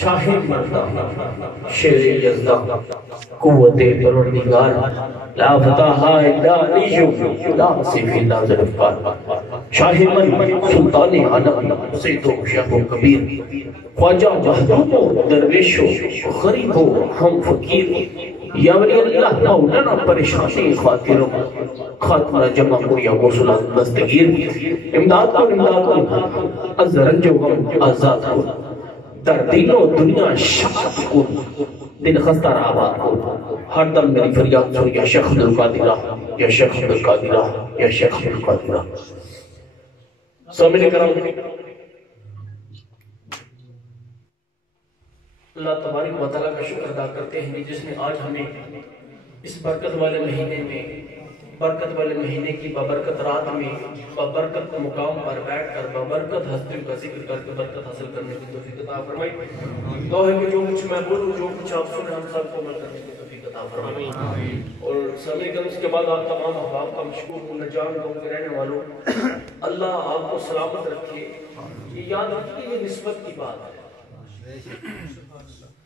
شاہد مردہ شیر یزدہ قوت پروردگار لا فتحہ الا علیہ لا صفی لا ظرفار شاہ من سلطان عالم سید و شیخ و کبیر خواجہ محبوب و درویش و غریب و ہم فقیر یا ولی اللہ مولانا پریشانی خاطروں خاتمہ جمع کو یا غسلہ دستگیر امداد کو از رنج و غم آزاد کو در دین و دنیا شاد کو دل خستہ آباد کو ہر دم میری فریاد سن یا شیخ عبدالقادرہ یا شیخ عبدالقادرہ یا شیخ عبدالقادرہ سامنے کرام اللہ تبارک و تعالیٰ کا شکر ادا کرتے ہیں جس نے آج ہمیں اس برکت والے مہینے میں برکت والے مہینے کی ببرکت رات میں ببرکت مقام پر بیٹھ کر ببرکت ہستی کا ذکر کر کے برکت حاصل کرنے کی توفیق عطا فرمائی۔ دعا ہے کہ جو کچھ میں بولوں جو کچھ آپ سنیں ہم سب کو عمل کرنے کی توفیق عطا فرمائی۔ اور سمے کر اس کے بعد آپ تمام احباب کا مشکور ہوں نجان گاؤں کے رہنے والوں اللہ آپ کو سلامت رکھے۔ یہ یاد رکھیے یہ نسبت کی بات ہے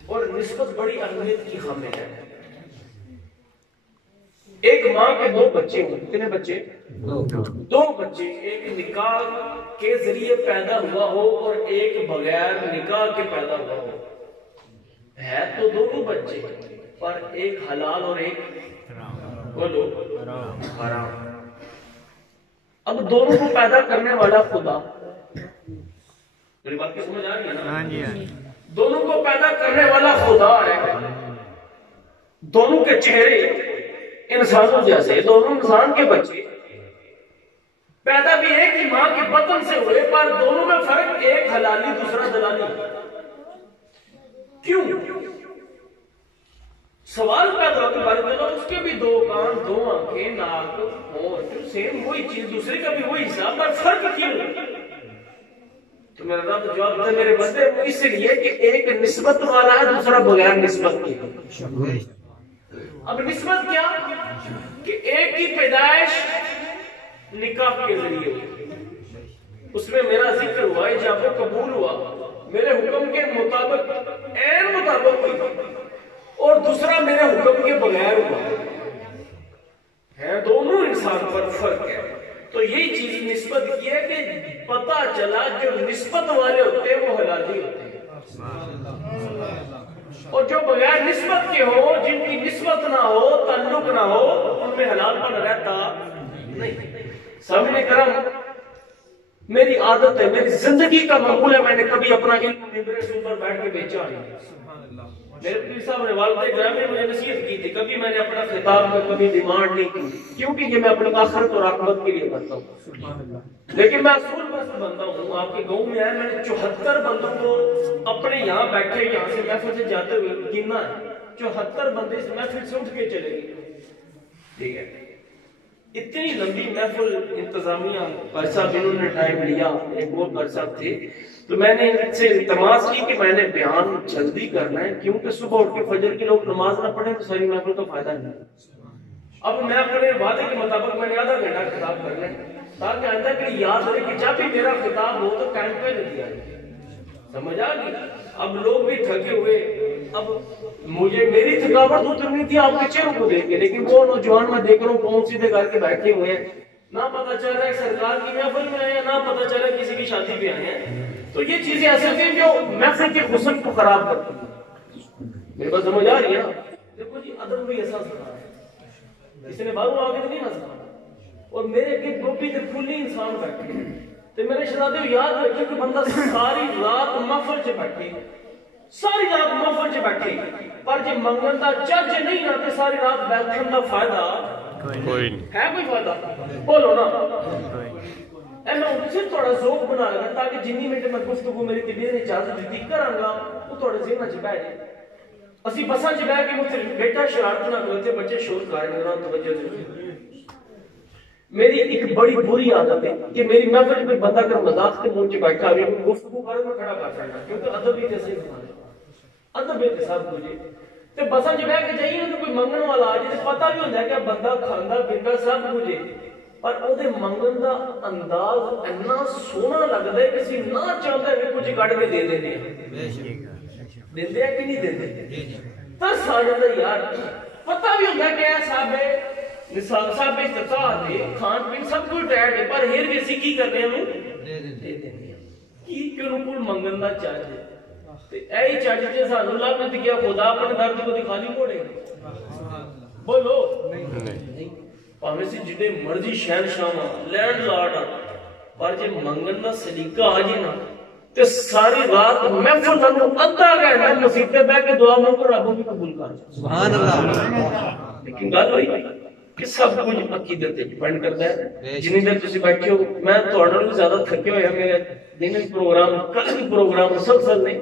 اور نسبت بڑی اہمیت کی حامل ہے۔ ایک ماں کے دو بچے ہوں، کتنے بچے؟ دو بچے، ایک نکاح کے ذریعے پیدا ہوا ہو اور ایک بغیر نکاح کے پیدا ہوا ہو، ہے تو دونوں بچے پر ایک حلال اور ایک بولو حرام۔ اب دونوں کو پیدا کرنے والا خدا، میری بات کی سمجھ آ رہی ہے نا؟ دونوں کو پیدا کرنے والا خدا ہے، دونوں کے چہرے انسانوں جیسے، دونوں انسان کے بچے پیدا بھی ایک ہی ماں کے بطن سے ہوئے پر دونوں میں فرق ایک حلالی دوسرا دلالی۔ کیوں؟ سوال پیدا ہو کہ بارے اس کے بھی دو کان دو آنکھیں ناک ہونٹ سیم وہی چیز دوسرے کا بھی وہی حساب پر فرق کیوں؟ تو میرا رب جواب دے میرے بندے وہ اس لیے کہ ایک نسبت والا ہے دوسرا بغیر نسبت کی۔ اب نسبت کیا کہ ایک کی پیدائش نکاح کے ذریعے اس میں میرا ذکر ہوا جب وہ قبول ہوا میرے حکم کے مطابق عین مطابق ہوئی اور دوسرا میرے حکم کے بغیر ہوا ہے، دونوں انسان پر فرق ہے۔ تو یہی چیز نسبت کی ہے کہ پتہ چلا جو نسبت والے ہوتے ہیں وہ حلالی ہوتے ہیں اور جو بغیر نسبت کے ہو جن کی نسبت نہ ہو تعلق نہ ہو ان میں حلال پن رہتا نہیں۔ سامنے کرم میری عادت ہے، میری زندگی کا معمول ہے، میں نے کبھی اپنا علم ممبر سے اوپر بیٹھ کے بیچا نہیں۔ میرے پیر صاحب نے والدہ گرامی نے مجھے نصیحت کی تھی کبھی میں نے اپنا خطاب میں کبھی ڈیمانڈ نہیں کی کیونکہ یہ میں اپنی آخرت اور عاقبت کے لیے کرتا ہوں، لیکن میں اصول پرست بندہ ہوں۔ آپ کے گاؤں میں آئے میں نے 74 بندوں کو اپنے یہاں بیٹھے یہاں سے محفل سے جاتے ہوئے گننا ہے، 74 بندے اس محفل سے اٹھ کے چلے گئے، ٹھیک ہے؟ اتنی لمبی محفل انتظامیہ عرصہ انہوں نے ٹائم لیا، ایک بہت عرصہ تھے، تو میں نے ان سے التماس کی کہ میں نے بیان جلدی کرنا ہے کیونکہ صبح اٹھ کے فجر کے لوگ نماز نہ پڑھیں تو ساری محفل کا فائدہ نہیں۔ اب میں اپنے وعدے کے مطابق میں نے آدھا گھنٹہ خطاب کرنا ہے تاکہ آئندہ کے لیے یاد رہے کہ جب بھی میرا خطاب ہو تو ٹائم پہ نہیں دیا جائے۔ سمجھ آ گئی؟ اب لوگ بھی تھکے ہوئے، اب مجھے میری تھکاوٹ اتر نہیں تھی آپ کے چہروں کو دیکھ کے، لیکن وہ نوجوان میں دیکھ رہا ہوں کون سیدھے کر کے بیٹھے ہوئے ہیں، نہ پتہ چل رہا ہے سرکار کی محفل میں آئے ہیں نہ پتہ چل رہا ہے کسی کی شادی پہ آئے ہیں۔ تو یہ چیزیں ایسے ہوتی ہیں جو محفل کے حسن کو خراب کرتی ہیں۔ میرے پاس سمجھ آ رہی ہے؟ دیکھو جی ادب بھی ایسا سکھا ہے، اس نے باہر آگے تو نہیں نہ سکھا، اور میرے گرد گوپی کے پھولی انسان بیٹھے تو میرے شہزادے یاد رکھے کہ بندہ ساری رات محفل سے بیٹھے، ساری رات محفل سے بیٹھے پر جب منگن دا چرچ نہیں آتے ساری رات بیٹھن دا فائدہ کوئی ہے، کوئی فائدہ بولو نا۔ میں ان سے تھوڑا ذوق بنا لگا تاکہ جنی منٹ میں گفتگو میری طبیعت نے اجازت دیتی کرانگا وہ تھوڑے ذہن چ بیٹھ جائے۔ اسی بساں چ بیٹھ کے مجھ سے بیٹا شرارت نہ کرتے بچے شور کھائے میرا توجہ دے۔ میری ایک بڑی بری عادت ہے کہ میری محفل میں بندہ کر مذاق کے منہ چ بیٹھا ہوئے گفتگو کرے میں کھڑا کر سکتا کیونکہ ادب ہی جیسے ادب ہے سب کچھ تے بساں چ بیٹھ کے جائیے تو کوئی منگن والا آ جائے پتہ بھی ہوندا ہے کہ بندہ کھاندا پیندا سب کچھ پر او دے منگن دا انداز اتنا سونا لگدا ہے کسی نہ چاہتا ہے کہ کچھ کٹ کے دے دینے۔ دیندے ہیں کہ نہیں دیندے؟ ترس آ جاتا یار، پتہ بھی ہوتا کہ صاحب استطاعت ہے، کھان پین سب کچھ ٹائٹ ہے، پر ہیر بھی اسی کی کرنے ہیں دے دینے ہیں کی کیوں کول منگن دا چاہتے تے اے چاہتے سانو اللہ نے دکھیا خدا اپنے درد کو دکھا نہیں موڑے بولو نہیں پاویں سی جڑے مرضی شہنشاہ لینڈ لارڈ پر جے منگن دا سلیقہ آ جی نا تے ساری رات محفل تانوں ادھا گھنٹہ مسجد تے بیٹھ کے دعا مانگو رب بھی قبول کر سبحان اللہ لیکن گل ہوئی کہ سب کچھ عقیدت تے ڈیپینڈ کرتا ہے جنہیں دیر تسی بیٹھے ہو میں تہاڈے نال زیادہ تھکے ہوئے میرے دن بھی پروگرام کل بھی پروگرام مسلسل نے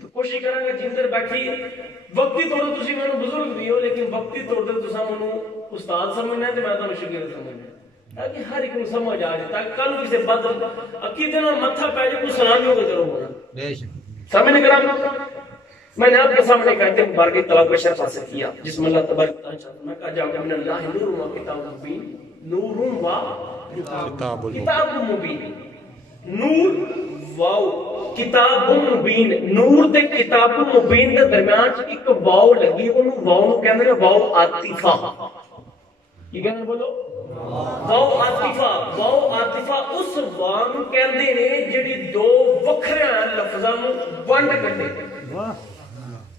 تو کوشش کراں گے جن دیر بیٹھی وقتی طور تے تسی مینوں بزرگ بھی ہو لیکن وقتی طور تے تساں مینوں استاد سمجھنا ہے تے میں تانوں شاگرد سمجھنا ہے تاکہ ہر ایک کو سمجھ آ جائے تاکہ کل کسی بد عقیدے نال متھا پے جائے کوئی سلامیوں کو ضرور ہونا بے شک سامنے کرام میں نے آپ کے سامنے کہتے مبارک طلب کا شرف حاصل کیا جس میں اللہ تبارک و تعالی میں کہا جاؤں من اللہ نور و کتاب مبین نور و کتاب مبین نور واو کتاب مبین نور تے کتاب مبین دے درمیان ایک واو لگی اونوں واو نوں کہندے نے واو عاطفہ کی کہندے بولو واو عاطفہ اس واو نوں کہندے نے جڑی دو وکھرے لفظاں نوں ونڈ کڈے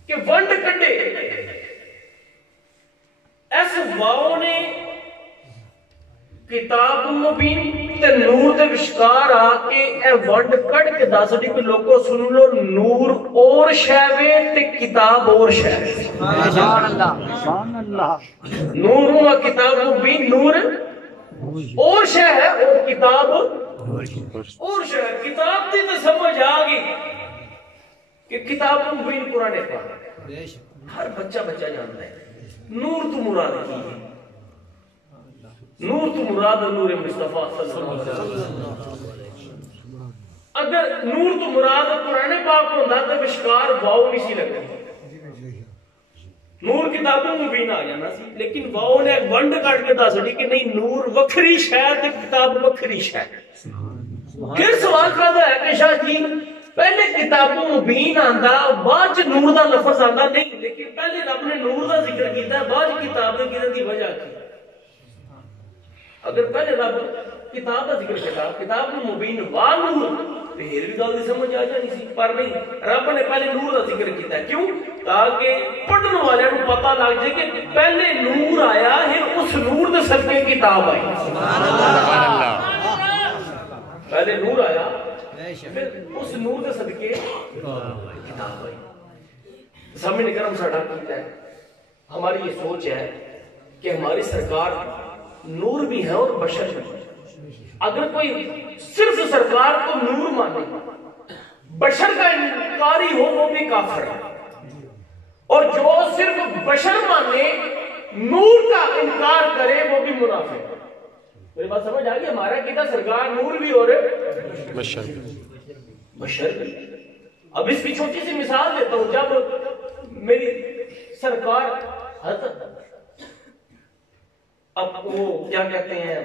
کہ ونڈ کڈے اس واو نے کتاب مبین تے نور دے وشکار آ کے اے ونڈ کڈ کے دس دی کہ لوگو سن لو نور اور شے وے تے کتاب اور شے سبحان اللہ نور و کتاب مبین نور اور شے ہے اور کتاب اور شے ہے کتاب دی تے سمجھ آ گئی کہ کتاب مبین قرآن پاک ہر بچہ جانتا ہے نور تو مراد کی ہے نور تو مراد نور مصطفیٰ صلی اللہ علیہ وسلم اگر نور تو مراد قرآن پاک ہوندا تے وشکار واو نہیں سی لگتی نور کتاب مبین آ جانا سی لیکن واو نے ونڈ کٹ کے دس دی کہ نہیں نور وکھری شے تے کتاب وکھری شے پھر سوال پیدا ہے کہ شاہ جی پہلے کتاب مبین آندا بعد نور دا لفظ آندا نہیں لیکن پہلے رب نے نور دا ذکر کیتا ہے بعد کتاب دے کینے دی وجہ کی اگر پہلے رب کتاب دا ذکر کیتا کتاب مبین وا نور پھر بھی گل دی سمجھ آ جانی سی پر نہیں رب نے پہلے نور دا ذکر کیتا ہے کیوں تاکہ پڑھن والے نوں پتہ لگ جائے کہ پہلے نور آیا ہے اس نور دے صدقے کتاب آئی سبحان اللہ پہلے نور آیا پھر اس نور دے صدقے کتاب آئی سامنے کرم ساڈا کیتا ہے ہماری یہ سوچ ہے کہ ہماری سرکار نور بھی ہے اور بشر بھی اگر کوئی صرف سرکار کو نور مانے بشر کا انکاری ہو وہ بھی کافر ہے اور جو صرف بشر مانے نور کا انکار کرے وہ بھی منافق ہے میری بات سمجھ آ گئی ہمارا کہتا سرکار نور بھی اور بشر بھی اب اس کی چھوٹی سی مثال دیتا ہوں جب میری سرکار حضرت اب وہ کیا کہتے ہیں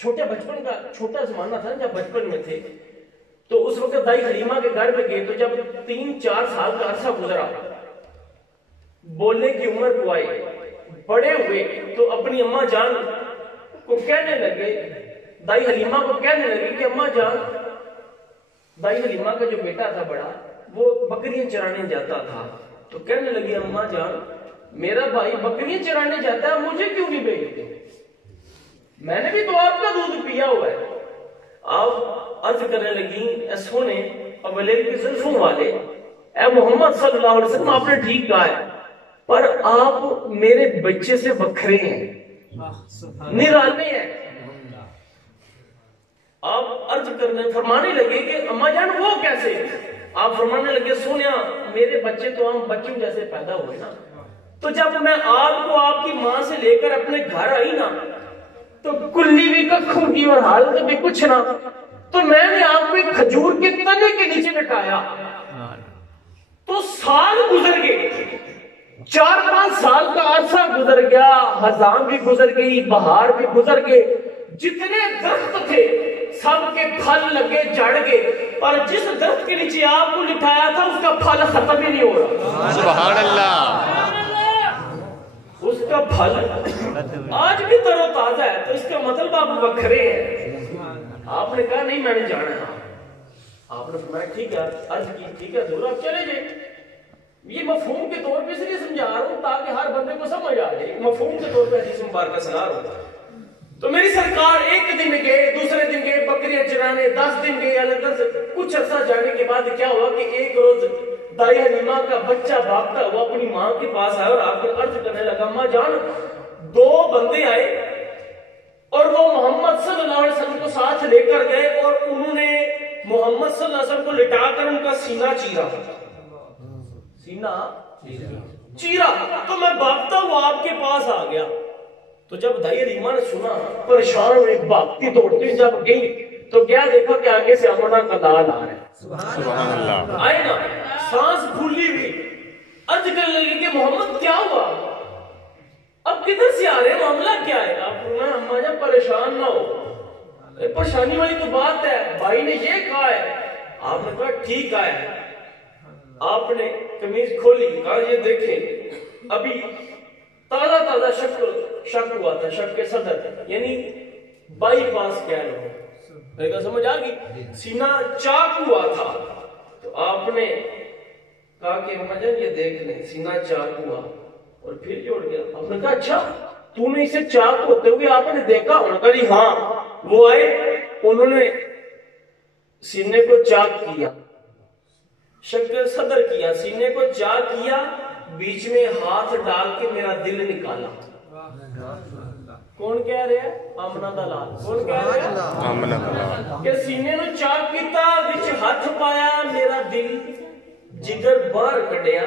چھوٹے بچپن کا چھوٹا زمانہ تھا جب بچپن میں تھے تو اس وقت دائی حلیمہ کے گھر میں گئے تو جب 3-4 سال کا عرصہ گزرا بولنے کی عمر کو آئی بڑے ہوئے تو اپنی اماں جان کو کہنے لگے دائی حلیمہ کو کہنے لگے کہ اماں جان دائی حلیمہ کا جو بیٹا تھا بڑا وہ بکریاں چرانے جاتا تھا تو کہنے لگی اماں جان میرا بھائی بکریاں چرانے جاتا ہے مجھے کیوں نہیں بھیجتے میں نے بھی تو آپ کا دودھ پیا ہوا ہے آپ عرض کرنے لگی اے سونے اولیل کی زلفوں والے اے محمد صلی اللہ علیہ وسلم آپ نے ٹھیک کہا ہے پر آپ میرے بچے سے بکھرے ہیں نرانے ہیں آپ عرض کرنے فرمانے لگے کہ اماں جان وہ کیسے آپ فرمانے لگے سونیا میرے بچے تو ہم بچوں جیسے پیدا ہوئے نا تو جب میں آپ کو آپ کی ماں سے لے کر اپنے گھر آئی نا تو کلی بھی ککھوں کی اور حالت بھی کچھ نہ تو میں نے آپ کو ایک کھجور کے تنے کے نیچے لٹایا تو سال گزر گئے 4-5 سال کا عرصہ گزر گیا خزاں بھی گزر گئی بہار بھی گزر گئے جتنے درخت تھے سب کے پھل لگے جڑ گئے، پر جس درخت کے نیچے آپ کو لٹھایا تھا اس کا پھل ختم ہی نہیں ہو رہا. سبحان اللہ. اس کا پھل آج بھی تر و تازہ ہے. تو اس کا مطلب آپ وکھرے ہیں. آپ نے کہا نہیں میں نے جانا ہے. آپ نے فرمایا ٹھیک ہے، عرض کی ٹھیک ہے ضرور آپ چلے جائیں. یہ مفہوم کے طور پہ اس لیے سمجھا رہا ہوں تاکہ ہر بندے کو سمجھ آ جائے. مفہوم کے طور پہ حدیث مبارکہ سنا رہا ہوں. تو میری سرکار ایک دن گئے، دوسرے دن گئے بکریاں چرانے، 10 دن گئے. اللہ سے کچھ عرصہ جانے کے بعد کیا ہوا کہ ایک روز دائی حلیمہ کا بچہ بھاگتا ہوا اپنی ماں کے پاس آیا اور آپ کو عرض کرنے لگا ماں جان 2 بندے آئے اور وہ محمد صلی اللہ علیہ وسلم کو ساتھ لے کر گئے اور انہوں نے محمد صلی اللہ علیہ وسلم کو لٹا کر ان کا سینہ چیرا. سینہ چیرا. تو میں بھاگتا ہوا آپ کے پاس آ گیا. تو جب دائی حلیمہ نے سنا پریشان ہوئے بھاگتی دوڑتی جب گئی تو کیا دیکھا کہ آگے سے امنا کا لال آ رہا ہے. سبحان اللہ. آئے نا سانس پھولی ہوئی. عرض کرنے لگی کہ محمد کیا ہوا، اب کدھر سے آ رہے ہیں، معاملہ کیا ہے. آپ فرمایا اماں جان پریشان نہ ہو، پریشانی والی تو بات ہے، بھائی نے یہ کہا ہے. آپ نے کہا ٹھیک ہے. آپ نے قمیض کھولی، کہا یہ دیکھیں ابھی تازہ شک ہوا تھا، شک کے صدر یعنی بائی پاس کہہ لو. میرے کو سمجھ آ گئی. سینہ چاک ہوا تھا. تو آپ نے کہا کہ مجھے یہ دیکھ لیں سینہ چاک ہوا اور پھر جوڑ گیا. آپ نے کہا اچھا تو نے اسے چاک ہوتے ہوئے آپ نے دیکھا. انہوں نے کہا جی ہاں. وہ آئے انہوں نے سینے کو چاک کیا، شکل صدر کیا، سینے کو چاک کیا، بیچ میں ہاتھ ڈال کے میرا دل نکالا. کون کہہ رہے ہیں؟ آمنہ دا لال. کون کہہ رہے ہیں؟ آمنہ دا لال. کہ سینے نو چاک کیتا، وچ ہاتھ پایا، میرا دل جگر باہر کڈیا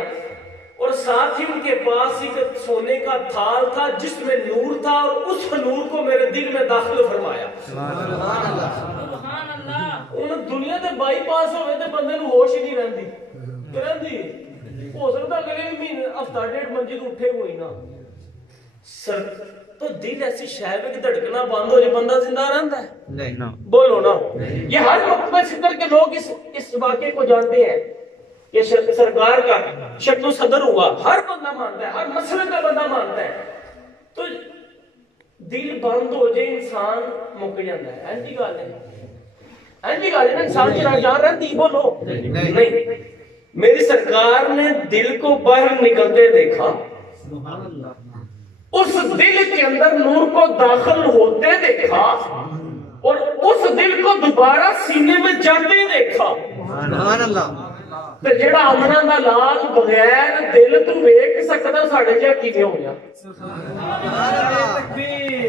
اور ساتھ ہی ان کے پاس ایک سونے کا تھال تھا جس میں نور تھا اور اس نور کو میرے دل میں داخل فرمایا. سبحان اللہ. ان دنیا دے بائی پاس ہوئے تے بندے نو ہوش ہی نہیں رہندی. ہو سکتا اگلے مہینے ہفتہ 1.5 منجی تو اٹھے ہوئی نا. تو دل ایسی شے ہے کہ دھڑکنا بند ہو جائے بندہ زندہ رہتا ہے. نہیں بولو نا. یہ ہر مقبہ فکر کے لوگ اس واقعے کو جانتے ہیں کہ سرکار کا شک و صدر ہوا. ہر بندہ مانتا ہے، ہر مسئلے کا بندہ مانتا ہے. تو دل بند ہو جائے انسان مک جاتا ہے. ایسی گل ہے، ایسی گل ہے نا. انسان کی جان رہتی. بولو نہیں. میری سرکار نے دل کو باہر نکلتے دیکھا، اس دل کے اندر نور کو داخل ہوتے دیکھا اور اس دل کو دوبارہ سینے میں جاتے دیکھا. سبحان اللہ. تے جڑا امنا دا لال بغیر دل تو ویکھ سکدا ساڈے جا کیویں ہو گیا.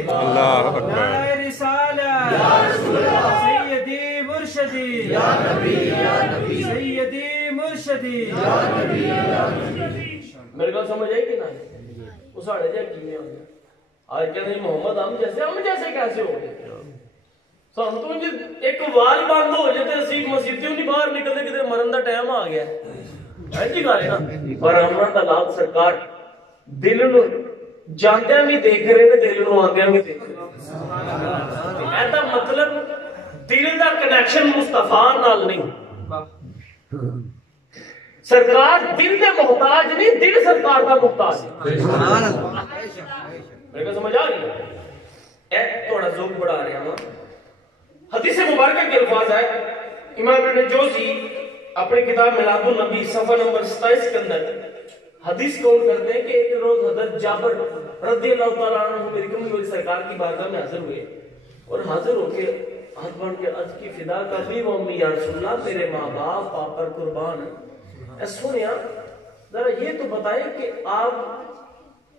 اللہ اکبر. نعرہ رسالہ یا رسول اللہ سیدی مرشدی یا نبی یا نبی سیدی مرشدی یا نبی یا نبی. میرے کو سمجھ آئی کہ نہیں؟ وہ ساڑھے جائے کیویں ہو گیا. آج کہتے ہیں محمد ہم جیسے کیسے ہو گئے. سانو تو ایک وال بند ہو جائے تے اسی مسجدوں نہیں باہر نکلتے کتے مرن دا ٹائم آ گیا. ایسی گل ہے نا. پر امنا دا لال سرکار دل نو جاندیاں بھی دیکھ رہے نے، دل نو آندیاں بھی دیکھ رہے. ایسا مطلب دل دا کنیکشن مصطفیٰ نال نہیں. سرکار دل دے محتاج نہیں، دل سرکار دا محتاج ہے. میرے کو سمجھ آ گئی. اے تھوڑا ذوق بڑھا رہے ہیں. حدیث مبارکہ کے الفاظ ہے. امام ابن جوزی اپنی کتاب میلاد النبی صفحہ نمبر 27 کے اندر حدیث قول کرتے ہیں کہ ایک روز حضرت جابر رضی اللہ تعالیٰ عنہ میری کمی ہوئی سرکار کی بارگاہ میں حاضر ہوئے اور حاضر ہو کے ہاتھ بن کے عرض کی فدا کا بھی و امی یا رسول اللہ، تیرے ماں باپ آپ پر قربان ہیں. سنیا ذرا یہ تو بتائیں کہ آپ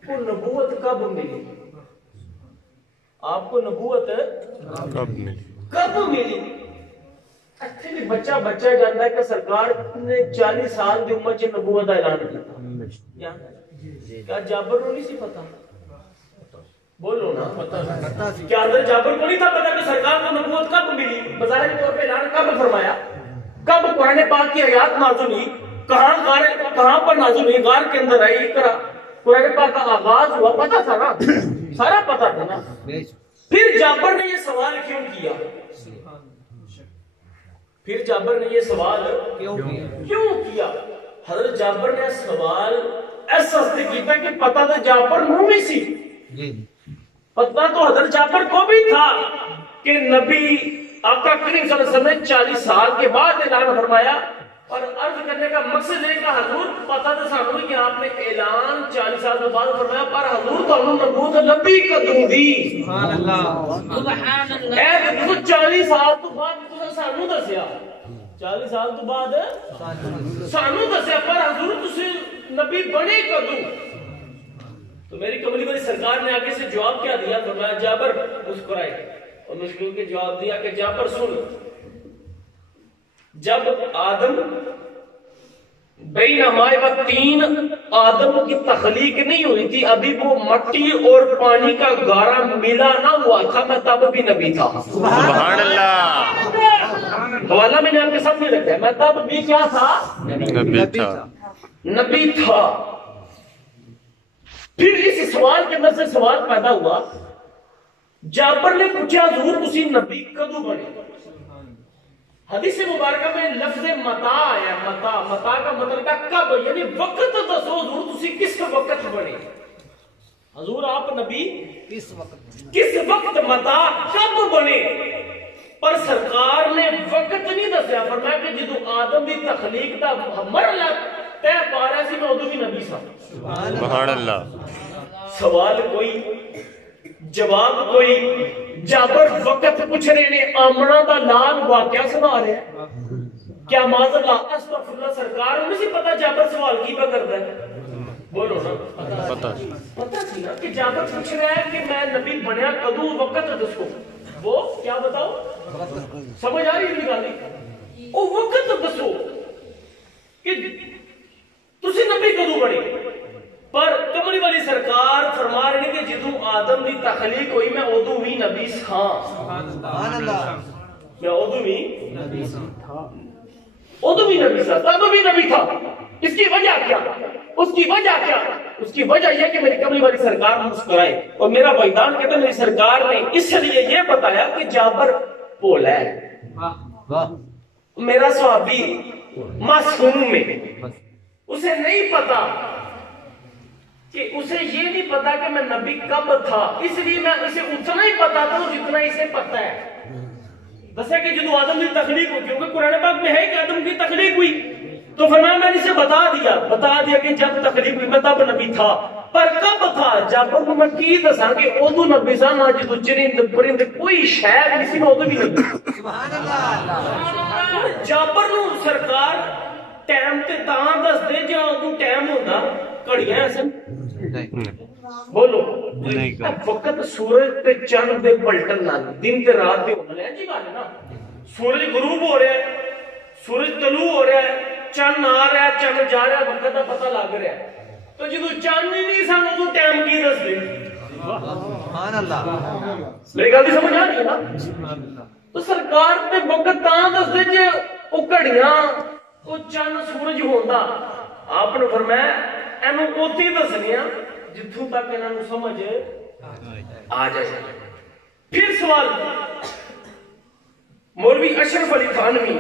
کو نبوت کب ملی؟ آپ کو نبوت کب ملی؟ اچھے بھی بچہ جانتا ہے کہ سرکار نے 40 سال کی عمر سے نبوت کا اعلان کیا. کیا جابر کو نہیں سی پتا؟ بولو نا. کیا حضرت جابر کو نہیں تھا پتا کہ سرکار کو نبوت کب ملی؟ بظاہر طور پہ اعلان کب فرمایا؟ کب قرآن پاک کی آیات نازل ہوئی؟ کہاں پر نازل ہوئی؟ غار کے اندر آئی. قرآن پاک کا آغاز ہوا، پتا تھا نا، سارا پتا تھا نا. پھر جابر نے یہ سوال کیوں کیا؟ پھر جابر نے یہ سوال کیوں کیا؟ حضرت جابر نے سوال ایسا سے کیا کہ پتہ تو جابر مومن سی، پتہ تو حضرت جابر کو بھی تھا کہ نبی آقا کریم صلی اللہ علیہ وسلم نے 40 سال کے بعد اعلان فرمایا، اور عرض کرنے کا مقصد ہے کہ حضور پتہ تو سانو کہ آپ نے اعلان 40 سال کے بعد فرمایا، پر حضور تو نبوت نبی کدوں دی؟ سبحان اللہ سبحان اللہ، اے تو 40 سال تو بعد تو سانو دسیا، 40 سال تو بعد سانو دسیا، پر حضور تسی نبی بنے کدوں؟ تو میری کملی والی سرکار نے آگے سے جواب کیا دیا؟ فرمایا جابر مسکرائے اور مشکل کے جواب دیا کہ جابر سن، جب آدم بین ماء و تین آدم کی تخلیق نہیں ہوئی تھی، ابھی وہ مٹی اور پانی کا گارا ملا نہ ہوا تھا، میں تب بھی نبی تھا۔ سبحان اللہ، حوالہ میں نے آپ کے سامنے رکھا ہے، میں تب بھی کیا تھا؟ نبی تھا۔ پھر اس سوال کے اندر سے سوال پیدا ہوا، جابر نے پوچھا حضور تسی نبی کدوں بنے؟ حدیث مبارکہ میں لفظ متا آیا، متا کا مطلب کب، یعنی وقت دسو حضور تسی کس وقت بنے؟ حضور آپ نبی کس وقت، متا کب بنے؟ پر سرکار نے وقت نہیں دسیا، فرمایا کہ جدو آدم دی تخلیق دا مرحلہ طے پا رہا سی میں ادو بھی نبی سا۔ سبحان اللہ، سوال کوئی، جواب کوئی، جابر وقت پوچھ رہے نے، آمنہ دا لال واقعہ سنا رہے ہیں، کیا معاذ اللہ استغفر اللہ، سرکار انہیں سے پتا جابر سوال کی پہ کرتا ہے؟ بولو نا، پتا سی نا کہ جابر پوچھ رہا ہے کہ میں نبی بنیا کدوں، وقت دس کو، وہ کیا بتاؤ، سمجھ آ رہی ہے نکالی، وہ وقت دسو کہ تسی نبی کدوں بنے؟ پر کملی والی سرکار فرما رہے ہیں کہ جدو آدم دی تخلیق ہوئی میں ادو بھی نبی تھا، میں ادو بھی نبی تھا، ادو بھی نبی تھا، تب بھی نبی تھا۔ اس کی وجہ کیا؟ اس کی وجہ کیا؟ اس کی وجہ یہ کہ میری کملی والی سرکار مسکرائے، اور میرا بھائیدان کہتا ہے میری سرکار نے اس لیے یہ بتایا کہ جابر بولا ہے، میرا صحابی معصوم ہے، اسے نہیں پتا کہ اسے یہ نہیں پتا کہ میں نبی کب تھا، اس لیے میں اسے اتنا ہی پتا تھا جتنا اسے پتا ہے۔ جیسے کہ جدو آدم کی تخلیق ہوئی، کیونکہ قرآن پاک میں ہے کہ آدم کی تخلیق ہوئی، تو فرمایا میں نے اسے بتا دیا کہ جب تخلیق ہوئی میں تب نبی تھا، پر کب تھا؟ جابر کو میں کی دساں کہ ادو نبی سا نہ جدو چرند پرند کوئی شاید نہیں سی، میں ادو بھی نبی۔ سبحان اللہ، جابر نو سرکار ٹائم تے تاں دس دے جے ادو ٹائم ہوندا کڑیاں سن، بولو وقت سورج تے چند دے پلٹن نال، دن تے رات دے ہونا ہے، جی بات ہے نا، سورج غروب ہو رہا ہے، سورج طلوع ہو رہا ہے، چند آ رہا ہے، چند جا رہا ہے، وقت کا پتہ لگ رہا ہے، تو جدو چند ہی نہیں سن ادو ٹائم کی دس دے؟ سبحان اللہ، میری گل سمجھ آ رہی ہے نا؟ تو سرکار نے وقت تاں دس دے جے او گھڑیاں او چند سورج ہوندا، آپ نے فرمایا اینو اوتی دسنیاں جتھوں تک انہاں نوں سمجھ آ جائے۔ پھر سوال، مولوی اشرف علی تھانوی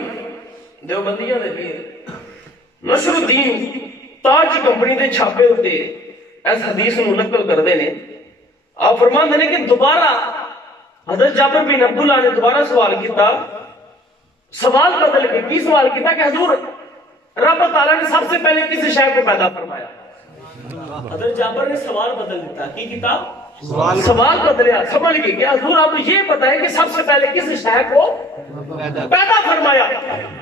دیوبندیاں دے پیر نشر الدین تاج کمپنی دے چھاپے ہوتے اس حدیث نو نقل کردے نے، آپ فرماندے نے کہ دوبارہ حضرت جابر بن عبداللہ نے دوبارہ سوال کیتا، سوال بدل کے کی سوال کیتا کہ حضور رب تعالیٰ نے سب سے پہلے کس شے کو پیدا فرمایا؟ حضرت جابر نے سوال بدل دیتا، کی کیتا؟ سوال بدلیا، سمجھ گئے کہ حضور آپ یہ بتائیں کہ سب سے پہلے کس شے کو پیدا فرمایا؟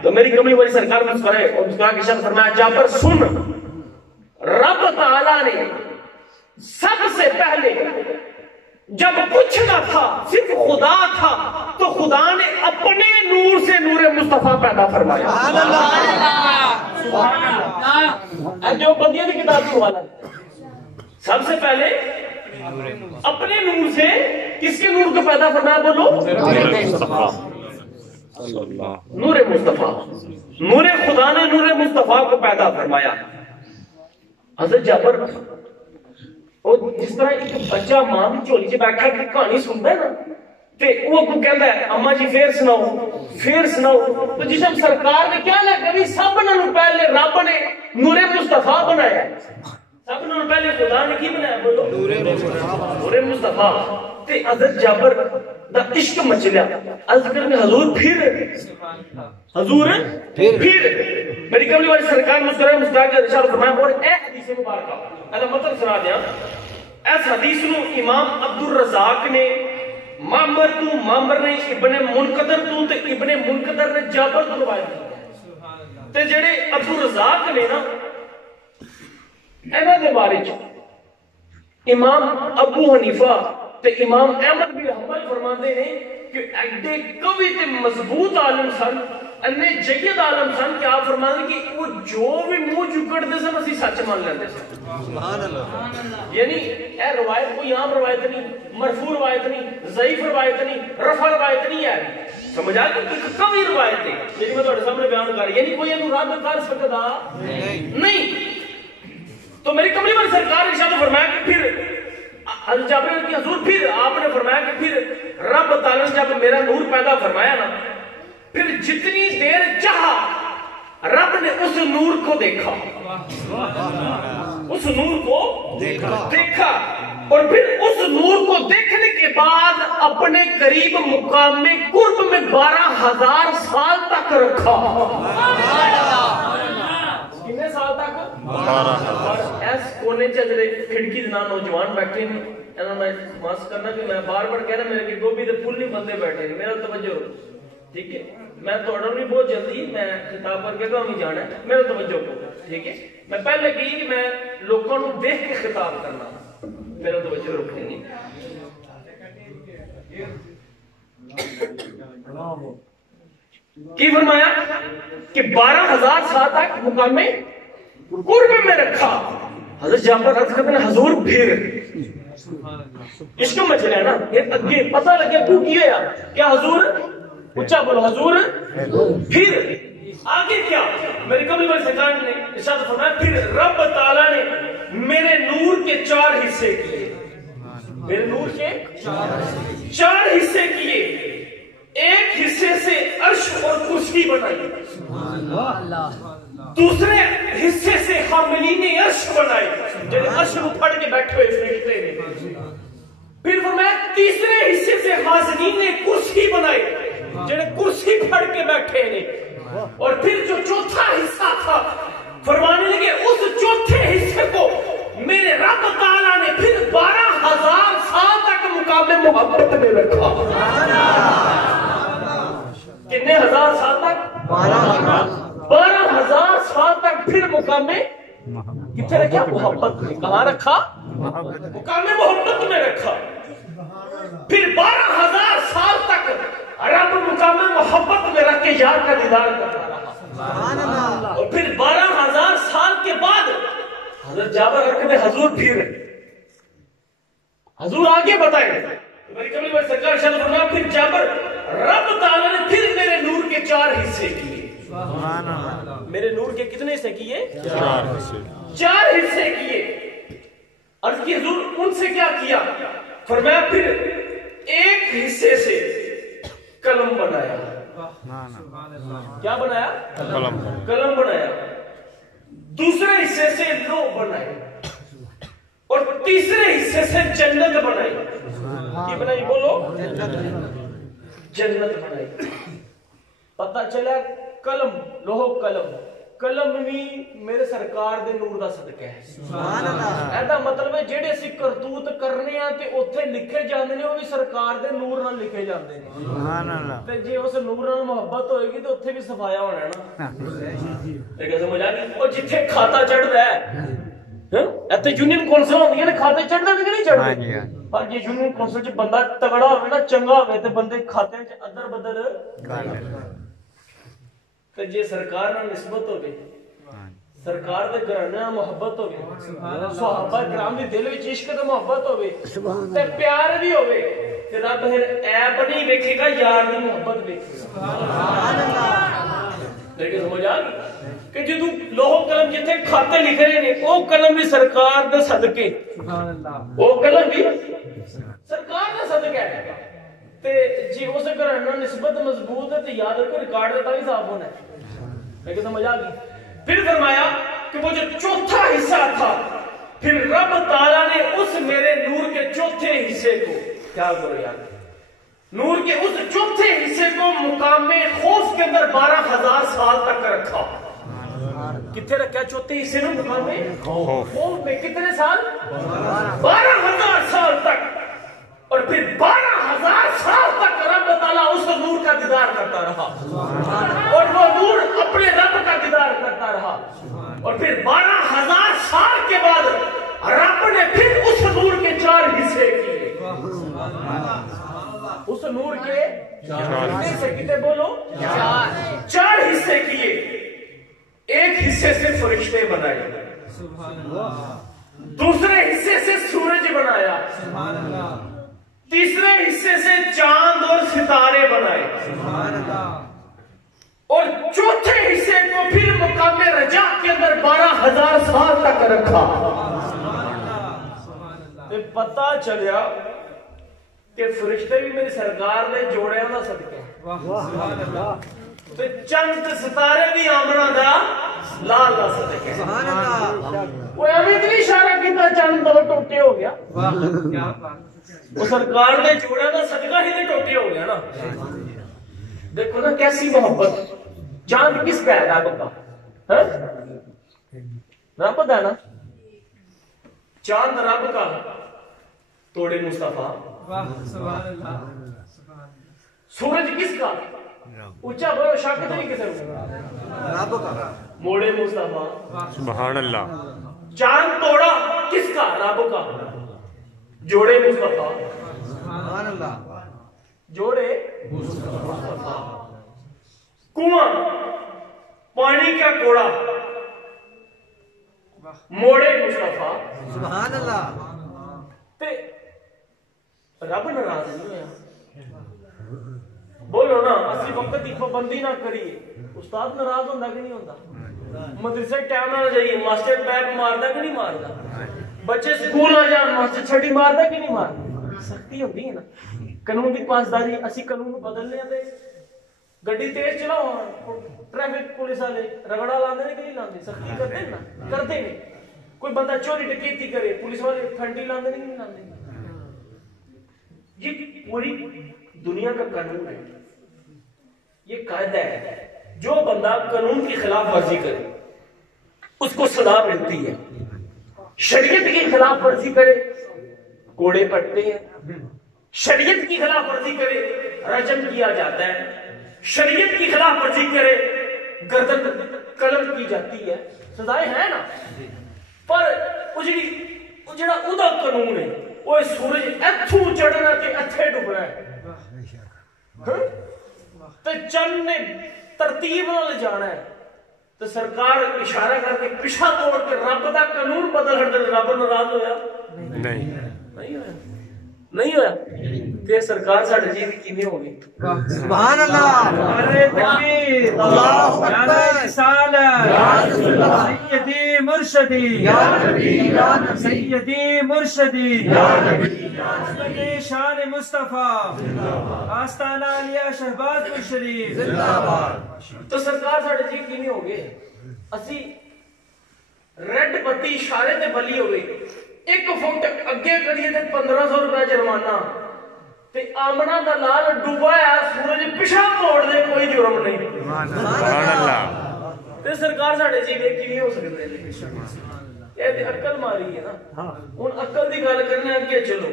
تو میری کملی والی سرکار مسکرائے اور مسکرا کے شخص فرمایا جابر سن، رب تعالیٰ نے سب سے پہلے جب کچھ نہ تھا صرف خدا تھا تو خدا نے اپنے نور سے نور مصطفیٰ پیدا فرمایا۔ سبحان اللہ، جو بندیاں کی کتاب کی حوالہ سب سے پہلے اپنے نور سے کس کے نور کو پیدا فرمایا؟ بولو، نور مصطفیٰ، نور خدا نے نور مصطفیٰ کو پیدا فرمایا۔ حضرت جابر اور جس طرح ایک بچہ ماں کی جھولی سے بیٹھا کہ کہانی سنتا ہے نا، تے وہ کو کہندا ہے اما جی پھر سناؤ تو جسم سرکار نے کیا لگا کہ سب نالوں پہلے رب نے نور مصطفیٰ بنایا ہے، سب نالوں پہلے خدا نے کی بنایا بولو نور مصطفیٰ تے حضرت جابر دا عشق مچلیا اذکر میں حضور پھر میری کملی والی سرکار مسکرا کے ارشاد فرمایا اور اے حدیث مبارکہ اللہ مطلب سنا دیا اس حدیث نو امام عبد الرزاق نے معمر نے ابن منقدر تو تے ابن منقدر نے جابر تو روایت کی تے جڑے عبد الرزاق نے نا انہاں دے بارے چ امام ابو حنیفہ تے امام احمد بن حنبل فرماندے نے کہ ایڈے قوی تے مضبوط عالم سن اننے جید عالم سن کہ آپ فرماندے کہ وہ جو بھی منہ چکڑتے سن اسی سچ مان لیندے سن سبحان اللہ یعنی اے روایت کوئی عام روایت نہیں، مرفوع روایت نہیں، ضعیف روایت نہیں، رفع روایت نہیں ہے، سمجھ آ گئی ایک قوی روایت ہے جی میں تہاڈے سامنے بیان کر یعنی کوئی انو رد کر سکدا نہیں۔ تو میری کملی والی سرکار نے ارشاد فرمایا کہ پھر حضرت جابر کی حضور پھر آپ نے فرمایا کہ پھر رب تعالی نے جب میرا نور پیدا فرمایا نا پھر جتنی دیر چاہا رب نے اس نور کو دیکھا، اس نور کو دیکھا اور پھر اس نور کو دیکھنے کے بعد اپنے قریب مقام میں قرب میں 12,000 سال تک رکھا۔ کتنے سال تک؟ 12,000۔ ایس کونے چلے کھڑکی دنا نوجوان بیٹھے ہیں انہوں نے ماس کرنا کہ میں بار بار کہہ رہا میرے کہ گوبھی دے پھول نہیں بندے بیٹھے ہیں، میرا توجہ ٹھیک ہے، میں توڑا نہیں بہت جلدی میں خطاب کر کے تو ہمیں جانا ہے، میرا توجہ کو ٹھیک ہے، میں پہلے کی کہ میں لوگوں کو دیکھ کے خطاب کرنا، میرا توجہ رکھنے نہیں۔ کی فرمایا کہ 12,000 سال تک مقام میں قرب میں رکھا۔ حضرت جعفر عرض کرتے ہیں حضور پھر عشق مچ رہا ہے نا یہ اگے پتہ لگے تو کی ہے کیا حضور اچھا بولو حضور پھر آگے کیا میرے قبل والی سرکار نے ارشاد فرمایا پھر رب تعالیٰ نے میرے نور کے 4 حصے کیے، میرے نور کے 4 حصے کیے، ایک حصے سے عرش اور کرسی بنائی، دوسرے حصے سے حاملین عرش بنائے جنہیں عرش کو پھڑ کے بیٹھے ہوئے فرشتے نے، پھر فرمایا تیسرے حصے سے حاضرین کرسی بنائے جنہیں کرسی پھڑ کے بیٹھے نے، اور پھر جو چوتھا حصہ تھا فرمانے لگے اس چوتھے حصے کو میرے رب تعالیٰ نے پھر 12,000 سال تک مقام محبت میں رکھا۔ کتنے ہزار سال تک؟ 12,000 سال تک پھر مقام میں کتنے رکھا؟ محبت میں۔ کہاں رکھا؟ مقام محبت میں رکھا۔ پھر 12,000 سال تک رب مقام محبت میں رکھ کے یار کا دیدار کرتا رہا، اور پھر 12,000 سال کے بعد حضرت جابر رکھتے حضور پھر حضور آگے بتائیں میری کبھی بڑی سرکار شاید فرمایا پھر جابر رب تعالیٰ نے پھر میرے نور کے 4 حصے کیے، میرے نور کے کتنے حصے کیے؟ 4 حصے کیے۔ عرض کی حضور ان سے کیا کیا؟ فرمایا پھر ایک حصے سے قلم بنایا۔ کیا بنایا؟ قلم بنایا۔ دوسرے حصے سے لوح بنائے اور تیسرے حصے سے جنت بنائی۔ کی بنائی بولو؟ جنت بنائی۔ پتہ چلا قلم لوح قلم بھی میرے سرکار دے نور دا صدقہ ہے۔ سبحان اللہ۔ ایسا مطلب ہے جڑے اسی کرتوت کرنے ہیں تے اوتھے لکھے جاندے نے وہ بھی سرکار دے نور نال لکھے جاندے نے۔ سبحان اللہ۔ تے جے اس نور نال محبت ہوئے گی تے اوتھے بھی صفایا ہونا ہے نا۔ لیکن سمجھ آ گئی اور جتھے کھاتا چڑھدا ہے ایتھے یونین کونسل ہوندی ہے کھاتے چڑھدے کہ نہیں چڑھدے؟ پر جے یونین کونسل چ بندہ تگڑا ہوے نا چنگا ہوے تے بندے کھاتے چ ادر بدر تے جے سرکار نال نسبت ہوے سرکار دے گھرانے نال محبت ہوے صحابہ کرام دے دل وچ عشق تے محبت ہوے تے پیار بھی ہوے تے رب پھر عیب نہیں ویکھے گا یار دی محبت ویکھے گا۔ سبحان اللہ۔ لیکن سمجھ آ کہ جدو لوح قلم جتھے کھاتے لکھ رہے نے او قلم بھی سرکار دے صدقے، سبحان اللہ، او قلم بھی سرکار دا صدقہ ہے۔ تے جی اس گھرانے نسبت مضبوط ہے تو یاد رکھو ریکارڈ دیتا ہی صاف ہونا ہے. میں کہتا مزہ آ گئی. پھر فرمایا کہ وہ جو چوتھا حصہ تھا پھر رب تعالیٰ نے اس میرے نور کے چوتھے حصے کو کیا کرو یار نور کے اس چوتھے حصے کو مقام خوف کے اندر 12,000 سال تک رکھا. کتنے رکھا چوتھے حصے نے مقام خوف میں کتنے سال 12,000 سال تک. اور پھر 12,000 سال تک رب تعالیٰ اس نور کا دیدار کرتا رہا اور وہ نور اپنے رب کا دیدار کرتا رہا. اور پھر 12,000 سال کے بعد رب نے پھر اس نور کے 4 حصے کیے. اس نور کے کتنے بولو 4 حصے کیے. ایک حصے سے فرشتے بنائے, دوسرے حصے سے سورج بنایا, تیسرے حصے سے چاند اور ستارے بنائے, اور چوتھے حصے کو پھر مقام رجا کے اندر 12,000 سال تک رکھا. پتہ چلیا کہ فرشتے بھی میری سرکار نے جوڑے نہ صدقے, چند ستارے بھی آمنا دا لال دا صدقے. وہ اتنی اشارہ کیتا چند دو ٹوٹے ہو گیا. وہ سرکار نے جوڑے دا صدقہ ہی ٹوٹے ہو گیا نا. دیکھو نا کیسی محبت. چاند کس کا ہے رب کا؟ رب کا نا چاند رب کا. توڑے مصطفیٰ. سورج کس کا؟ اونچا بولو شک نہیں کسے رب کا. موڑے مصطفیٰ. سبحان اللہ. چاند توڑا کس کا؟ رب کا. جوڑے مصطفیٰ. سبحان اللہ. جوڑے مصطفیٰ. کنواں پانی کا کوڑا موڑے مصطفیٰ. سبحان اللہ. رب ناراض نہیں ہوا. بولو نا اسی وقت کی پابندی نہ کریے. استاد ناراض ہوتا کہ نہیں ہوتا؟ مدرسے ٹائم نہ جائیے ماسٹر پیپ مارتا کہ نہیں مارتا؟ بچے سکول آ جان ماسٹر چھڑی مارتا کہ نہیں مارتا؟ سختی ہوتی ہے نا. قانون کی پاسداری اسی قانون کو بدلنے تے گڈی تیز چلاؤ ٹریفک پولیس والے رگڑا لاندے کہ نہیں لاندے؟ سختی کرتے ہیں نا. کرتے نہیں. کوئی بندہ چوری ڈکیتی کرے پولیس والے پھنٹی لاندے کہ نہیں لاندے؟ یہ پوری دنیا کا قانون ہے. یہ قاعدہ ہے جو بندہ قانون کی خلاف ورزی کرے اس کو سزا ملتی ہے. شریعت کی خلاف ورزی کرے کوڑے پڑتے ہیں. شریعت کی خلاف ورزی کرے رجم کیا جاتا ہے. شریعت کی خلاف ورزی کرے گردن قلم کی جاتی ہے. سزائیں ہیں نا. پر جڑا ادا قانون ہے وہ سورج اتھوں چڑھنا تے اتھے ڈوبنا ہے. تے چند نے ترتیب نال جانا ہے. تو سرکار اشارہ کر کے پیچھا موڑ کے رب دا قانون بدل ہٹ رب ناراض ہویا نہیں ہویا. نہیں ہویا. تے سرکار ساڈے جی دی کیویں ہو گئی. سبحان اللہ. نعرہ تکبیر. اللہ اکبر. رسالت یا رسول اللہ. سیدی مرشدی یا نبی یا نبی. سیدی مرشدی یا نبی یا نبی. شان مصطفیٰ آستانہ علیہ شہباز پور شریف زندہ باد. تو سرکار ساڈے جی کیویں ہو گئے. اسی ریڈ بتی اشارے تے بلی ہو گئی. 1 فٹ اگے کریے تے 1500 روپے جرمانہ. تے آمنہ دا لال ڈوبایا سورج پیچھا موڑ دے کوئی جرم نہیں. سبحان اللہ. تے سرکار ساڈے جی ویکھ کیویں ہو سکدے نے. یہ تے عقل ماری ہے نا. ہن عقل دی گل کرنے اگے چلو.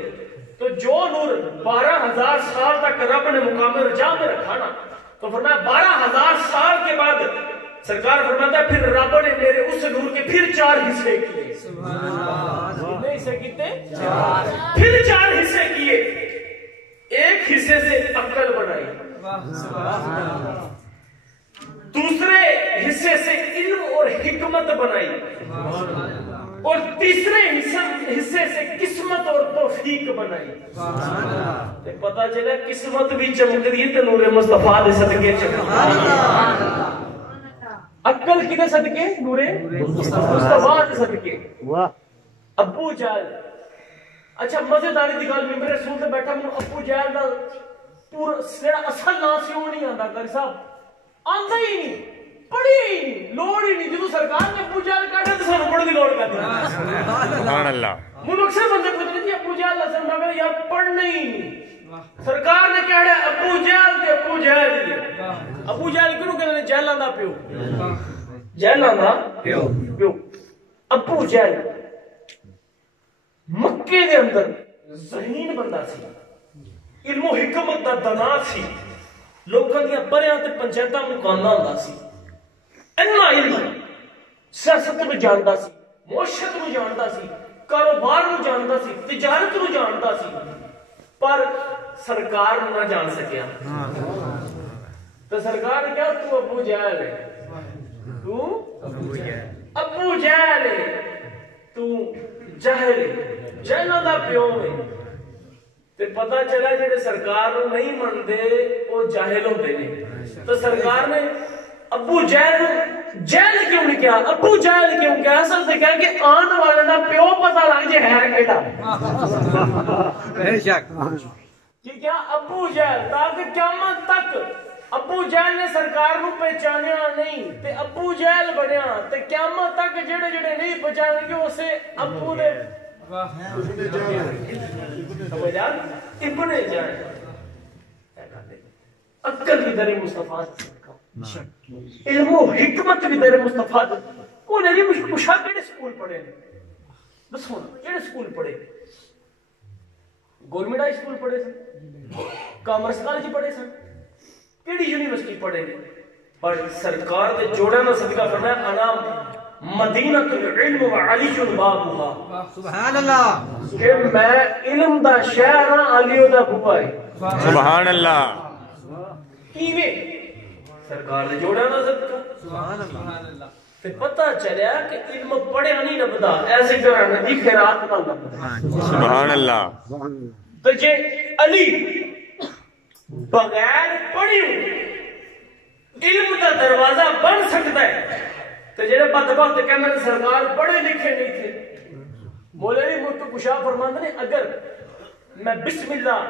تو جو نور 12,000 سال تک رب نے مقام رجا میں رکھا نا تو فرمایا 12,000 سال کے بعد سرکار فرماتا ہے پھر رب نے میرے اس نور کے پھر 4 حصے کیے. کتنے حصے کیتے؟ پھر 4 حصے کیے. ایک حصے سے عقل بنائی, دوسرے حصے سے علم اور حکمت بنائی, اور تیسرے حصے سے قسمت اور توفیق بنائی. پتہ چلا قسمت بھی چمک رہی ہے نور مصطفیٰ دے صدقے چمک. عقل کدے صدقے؟ نور مصطفیٰ دے صدقے. ابو جہل. اچھا مزیداری دی گل ممبر رسول تے بیٹھا مینوں ابو جہل دا پورا سڑا اصل نام سی وہ نہیں آتا قاری صاحب آندا ہی نہیں پڑھی ہی نہیں لوڑ ہی نہیں جدو سرکار نے ابو جہل کہا تو سانو پڑھنے کی لوڑ کر دی سبحان اللہ مجھے اکثر بندے پوچھتے ہیں ابو جہل اصل میں کہا یار پڑھنا ہی نہیں سرکار نے کہا ہے ابو جہل تے ابو جہل ہی ابو جہل کیوں کہتے ہیں جہل آندا پیو جہل آندا پیو ابو جہل مکے دے اندر ذہین بندہ سی علم و حکمت دا دنا سی لوکاں دیاں پریاں تے پنچایتاں مکاننا ہوندا سی اتنا علم سیاست نو جاندا سی معاشرت نو جاندا سی کاروبار نو جاندا سی تجارت نو جاندا سی پر سرکار نو نہ جان سکیا تو سرکار نے کہا تو ابو جہل ہے تو ابو جہل ہے تو جہل جہلاں دا پیو ہے تے پتہ چلا جڑے سرکار نو نہیں مندے او جاہل ہوندے نے تو سرکار نے ابو جہل جہل کیوں نہیں کیا ابو جہل کیوں کیا اصل سے کہا کہ آن والے دا پیو پتہ لگ جے ہے کیڑا بے شک کہ کیا ابو جہل تاکہ قیامت تک ابو جہل نے سرکار نو پہچانیا نہیں تے ابو جہل بنیا تے قیامت تک جڑے جڑے نہیں پہچان گے اسے ابو دے ابن جان عقل بھی در مصطفیٰ علم و حکمت بھی در مصطفیٰ وہ نہیں مشاہ کیڑے سکول پڑھے بس ہونا کیڑے سکول پڑھے گورنمنٹ ہائی سکول پڑھے سن کامرس کالج پڑھے سن کیڑی یونیورسٹی پڑھے پر سرکار دے جوڑے میں صدقہ فرمایا انا مدینہ العلم وعلی بابها سبحان اللہ کہ میں علم دا شہر ہاں علی دا بھوپا ہے سبحان اللہ کیویں سرکار دے جوڑے میں صدقہ سبحان اللہ تے پتہ چلیا کہ علم پڑھیا نہیں لبدا ایسے گھرانے دی خیرات نہ لبدا سبحان اللہ تو جے علی بغیر پڑھیوں علم دا دروازہ بن سکتا ہے تو جڑے بدبخت کہندے نے سرکار پڑھے لکھے نہیں تھے مولوی مفتی کشا فرماندے نے اگر میں بسم اللہ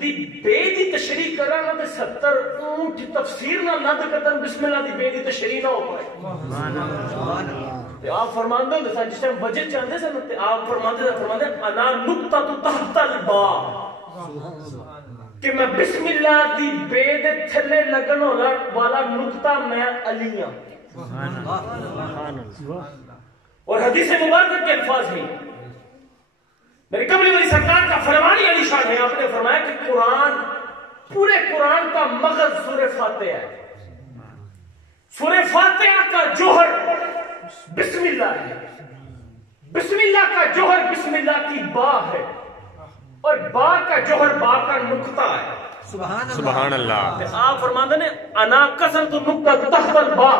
دی بے دی تشریح کراں نا تے 70 اونٹ تفسیر نہ لد کتن بسم اللہ دی بے دی تشریح نہ ہو پائے سبحان اللہ تے آپ فرماندے ہو جس ٹائم بجٹ چاندے سن تے آپ فرماندے انا نقطہ تحت الباء کہ میں بسم اللہ دی بے دے تھلے لگن والا نقطہ میں علی ہاں اور حدیث مبارک کے الفاظ ہیں میری کملی والی سرکار کا فرمان علی شان ہے آپ نے فرمایا کہ قرآن پورے قرآن کا مغز سورہ فاتحہ ہے سورہ فاتحہ کا جوہر بسم اللہ ہے بسم اللہ کا جوہر بسم اللہ کی با ہے اور با کا جوہر با کا نقطہ ہے سبحان اللہ آپ فرماندے نے انا کسرت نقطہ تحت البا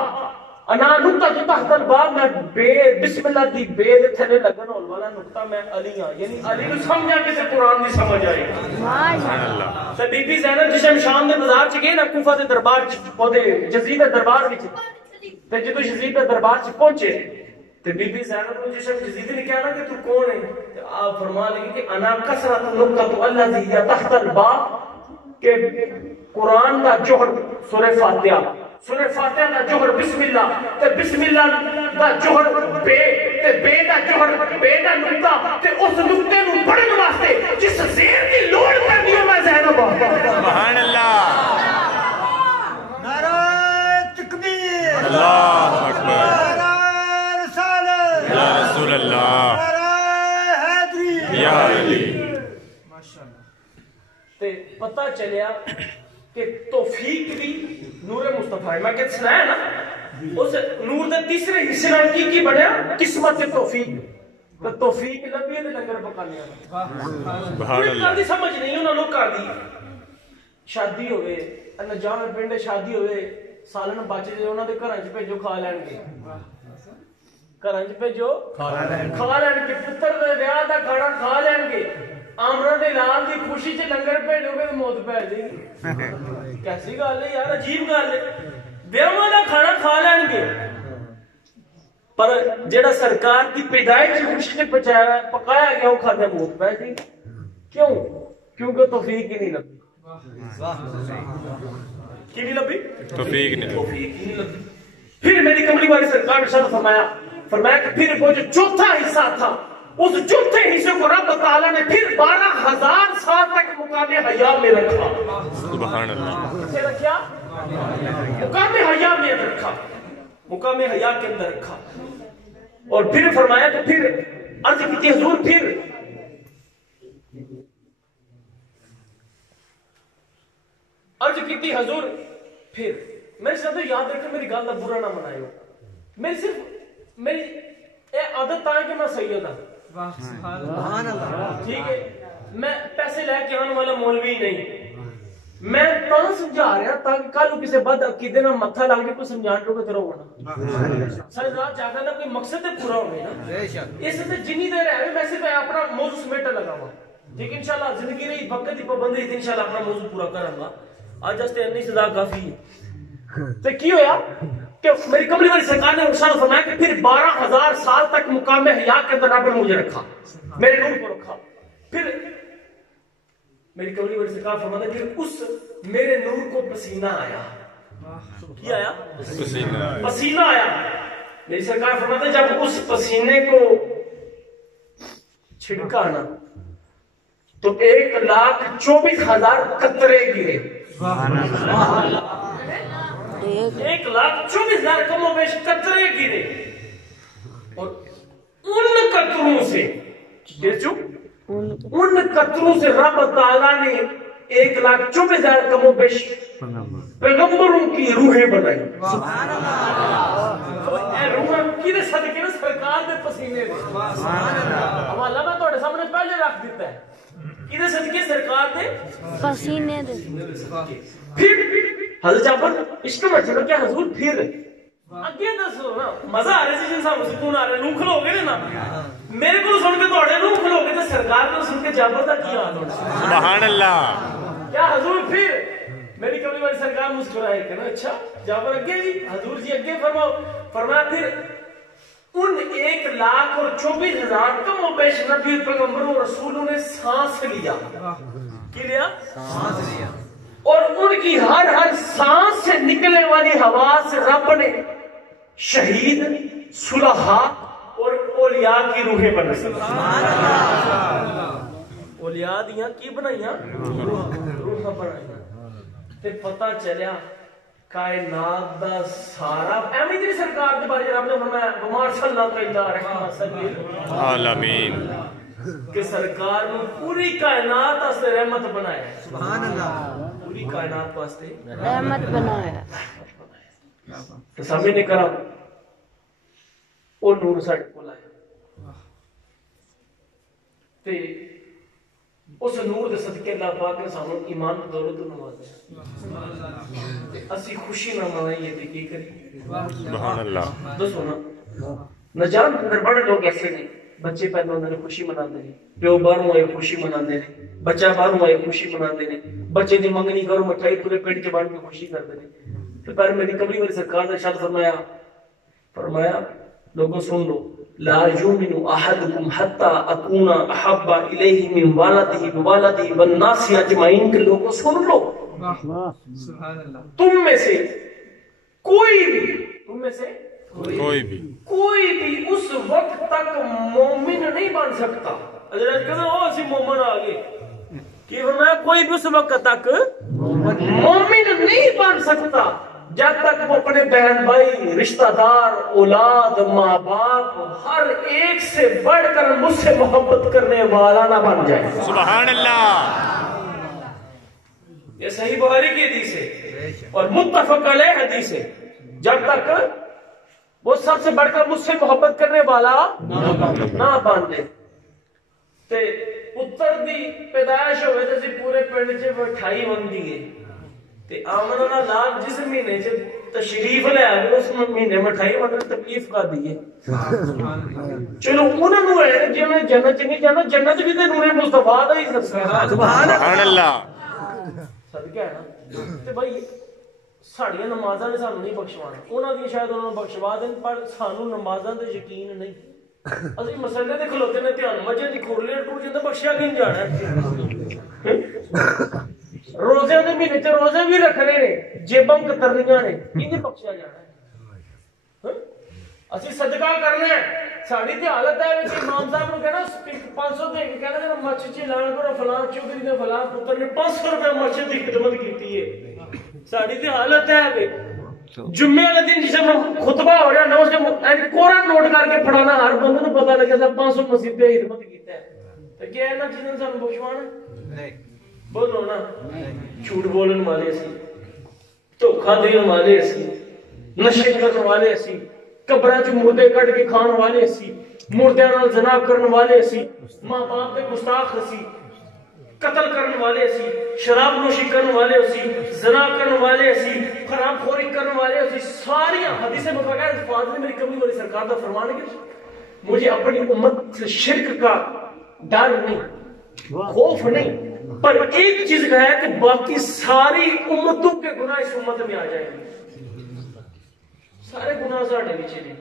انا نقطہ تحت البا میں بے بسم اللہ دی بے دے تھلے لگن والا نقطہ میں علی ہاں یعنی علی نو سمجھا کہ قرآن دی سمجھ آئی سبحان اللہ تے بی بی زینب جس ٹائم شام دے بازار چ گئے نا کوفہ دے دربار چ اودے یزید دے دربار وچ تے جدوں یزید دے دربار چ پہنچے تے بی بی زینب نے جس ٹائم یزید نے کہا نا کہ تو کون ہے تے آپ فرما لگے کہ انا کسرت نقطہ الذی تحت البا کہ قرآن کا جوہر سورہ فاتحہ دا جوہر بسم اللہ تے بسم اللہ دا جوہر بے تے بے دا جوہر بے دا نقطہ تے اس نقطے نو پڑھن واسطے جس زیر دی لوڑ پڑدی ہے میں زینب سبحان اللہ نعرہ تکبیر اللہ اکبر نعرہ رسالت یا رسول اللہ نعرہ حیدری یا علی ماشاءاللہ تے پتہ چلیا کہ توفیق بھی نور مصطفیٰ ہے میں کہتے سنایا نا اس نور دے تیسرے حصے نال کی بنیا قسمت توفیق تو توفیق لبی تے لنگر پکانے سبحان کوئی اللہ دی سمجھ نہیں انہاں لوگ کر دی شادی ہوئے انجام پنڈ شادی ہوئے سالن بچ جے انہاں دے گھراں وچ بھیجو کھا لین گے گھراں وچ بھیجو کھا لین گے پتر دے ویاہ دا کھانا کھا لین گے آمرہ دے لال دی خوشی چ لنگر بھیجو گے تو موت پہ جائے گی کیسی گل ہے یار عجیب گل ہے بیاواں دا کھانا کھا لین گے پر جڑا سرکار کی پیدائش کی خوشی سے پکایا گیا وہ کھانے موت پہ جائے گی کیوں کیونکہ توفیق ہی نہیں لگی کی نہیں لبھی؟ توفیق نہیں نہیں لبھی. پھر میری کملی والی سرکار نے شاد فرمایا کہ پھر وہ جو چوتھا حصہ تھا اس چوتھے حصے کو رب تعالیٰ نے پھر 12,000 سال تک مقام حیا میں رکھا. سبحان اللہ. کسے رکھا؟ مقام حیا میں رکھا, مقام حیا کے اندر رکھا. اور پھر فرمایا کہ پھر عرض کی حضور پھر عرض کی حضور پھر میرے ساتھ یاد رکھیں, میری گل کا برا نہ منائے ہو. میری صرف میری عادت تا ہے کہ میں سید ہوں. ٹھیک ہے, میں پیسے لے کے آنے والا مولوی نہیں. میں تا سمجھا رہا تاکہ کل کسی بد عقیدے نہ متھا لگ کے کوئی سمجھان لوگے تیرا ہونا سارے رات جاگا نا کوئی مقصد تے پورا ہونے نا. اس سے جنی دیر ہے میں صرف اپنا موضوع سمیٹا لگا ہوا. ٹھیک ہے, انشاءاللہ زندگی رہی وقت کی پابندی رہی انشاءاللہ اپنا موضوع پورا کروں گا. آج اس تے اتنی سزا کافی ہے. تو کی ہویا کہ میری کملی والی سرکار نے ارشاد فرمایا کہ پھر 12,000 سال تک مقام حیا کے اندر رب نے مجھے رکھا, میرے نور کو رکھا. پھر میری کملی والی سرکار فرماتے پھر اس میرے نور کو پسینہ آیا. کیا آیا؟ پسینہ آیا. میری سرکار فرماتے جب اس پسینے کو چھڑکا نا تو 1,24,000 قطرے گرے. 1,24,000 کم و بیش قطرے گرے. اور ان قطروں سے ان قطروں سے رب تعالیٰ نے 1,24,000 کم و بیش پیغمبروں کی روحیں بنائی. سبحان اللہ. اے روحاں کینے صدقے نے سرکار دے پسینے دے. سبحان اللہ. حوالہ میں تھوڑے سامنے پہلے رکھ دیتا ہے. کینے صدقے سرکار دے پسینے دے. پھر حضرت جعفر اس کو مجھے کیا حضور پھر اگے دسو نا مزہ آ رہا ہے. جن صاحب سکون آ رہا ہے نو کھلو گے نا میرے کو سن کے توڑے نو کھلو گے تو سرکار کو سن کے جعفر دا کیا حال. سبحان اللہ. کیا حضور پھر میری کملی والی سرکار مسکرائے کہ نا اچھا جعفر اگے جی حضور جی اگے فرماؤ. فرمایا پھر ان 1,24,000 کم و بیش نبی پیغمبروں رسولوں نے سانس لیا. کی لیا؟ سانس لیا. اور ان کی ہر سانس سے نکلنے والی ہوا سے رب نے شہید, صلحاء اور اولیاء کی روحیں بنائی. اولیاء دیاں کی بنائیاں؟ روحیں بنائیاں. تے پتہ چلیا کائنات دا سارا ایویں دی سرکار دے بارے رب نے فرمایا وما صلی اللہ رحمۃ العالمین کہ سرکار نے پوری کائنات واسطے رحمت بنایا. سبحان اللہ. پوری کائنات واسطے رحمت بنایا. تو سامنے نے کرا وہ نور ساڈے کول آیا تے اس نور دے صدقے اللہ پاک نے سانوں ایمان کی دولت نوازا. اسی خوشی نہ منائیے تے کی کریے. سبحان اللہ. دسو نا نجات اندر بڑے لوگ ایسے نے بچے پیدا ہوندے نے خوشی مناندے نے, پیو باہروں آئے خوشی مناندے نے, بچہ باہروں آئے خوشی مناندے نے, بچے دی منگنی کرو مٹھائی پورے پیٹ کے بانٹ کے خوشی کرتے نے. پر میری کملی والی سرکار نے ارشاد فرمایا لوگوں سن لو لا یؤمن احدکم حتی اکون احب الیہ من والدہ ووالدہ والناس اجمعین. کہ لوگوں سن لو سبحان اللہ. تم میں سے کوئی بھی اس وقت تک مومن نہیں بن سکتا. حضرت کہتے ہیں اسی مومن آگے کہ فرمایا کوئی بھی اس وقت تک مومن نہیں بن سکتا جب تک وہ اپنے بہن بھائی, رشتہ دار, اولاد, ماں باپ ہر ایک سے بڑھ کر مجھ سے محبت کرنے والا نہ بن جائے. سبحان اللہ. یہ صحیح بخاری کی حدیث ہے اور متفق علیہ حدیث ہے. جب تک وہ سب سے بڑھ کر مجھ سے محبت کرنے والا نہ بن جائے. تے پتر دی پیدائش ہوئے تے پورے پنڈ چ مٹھائی بندی ہے تے آمن نہ لال جس مہینے چ تشریف لے آئے اس مہینے مٹھائی بندن تکلیف کا دیے. چلو انہاں نوں ہے جنہاں جنت چ نہیں جانا, جنت بھی تے نور مصطفیٰ دا ہی صدقہ. سبحان اللہ. صدقہ ہے نا. تے بھائی ساڑیاں نمازاں نے سانوں نہیں بخشوانا, انہاں دی شاید انہاں نوں بخشوا دین پر سانوں نمازاں تے یقین نہیں. اسی مسئلے تے کھلوتے نے دھیان مسجد دی کھوڑ لے ٹوٹ جندا بخشیا کیں جانا ہے. روزے دے مہینے تے روزے بھی رکھنے نے جیباں کترنیاں نے انہیں بخشیا جانا ہے اسی صدقہ کرنا ہے ساڑی تے حالت ہے کہ امام صاحب نے کہنا 500 دے کے کہنا جب مسجد چ اعلان کرو فلاں چوکری نے فلاں پتر نے 500 روپے مسجد کی خدمت کیتی ہے ساڑی تے حالت ہے جمعے والے دن جس میں خطبہ ہو رہا نہ اس کے کوڑا نوٹ کر کے پڑھانا ہر بندے کو پتہ لگے صاحب 500 مسجد پہ خدمت کیتا ہے تو کیا ہے نا چیزیں سانو بخشوانا نہیں بولو نا جھوٹ بولن والے سی دھوکھا دین والے سی نشے کرن والے سی قبراں چ مردے کٹ کے کھان والے سی مردیاں نال زنا کرن والے سی ماں باپ دے گستاخ سی قتل کرن والے سی شراب نوشی کرن والے سی زنا کرن والے سی حرام خوری کرن والے سی ساری حدیث مبارکہ الفاظ میں میری کمی والی سرکار دا فرمان ہے کہ مجھے اپنی امت سے شرک کا ڈر نہیں خوف نہیں پر ایک چیز کہا ہے کہ باقی ساری امتوں کے گناہ اس امت میں آ جائیں گے سارے گناہ ساڑھے نیچے نہیں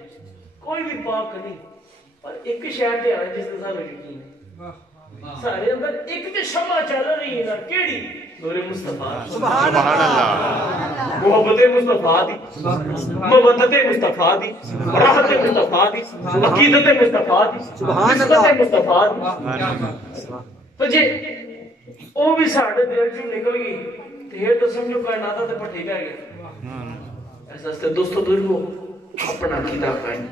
کوئی بھی پاک نہیں پر ایک شہر تے آئے جس نے سانو یقین ہے سارے اندر ایک تے شمع چل رہی ہے نا کیڑی نور مصطفیٰ سبحان اللہ محبت مصطفیٰ دی مودت مصطفیٰ دی راحت مصطفیٰ دی عقیدت مصطفیٰ دی سبحان اللہ مصطفیٰ دی تو جی وہ بھی ساڑھے دیر جو نکل گئی تیر تو سمجھو کائناتہ تے پٹھے گئے ایسا سے دوستو بزرگو اپنا عقیدہ قائم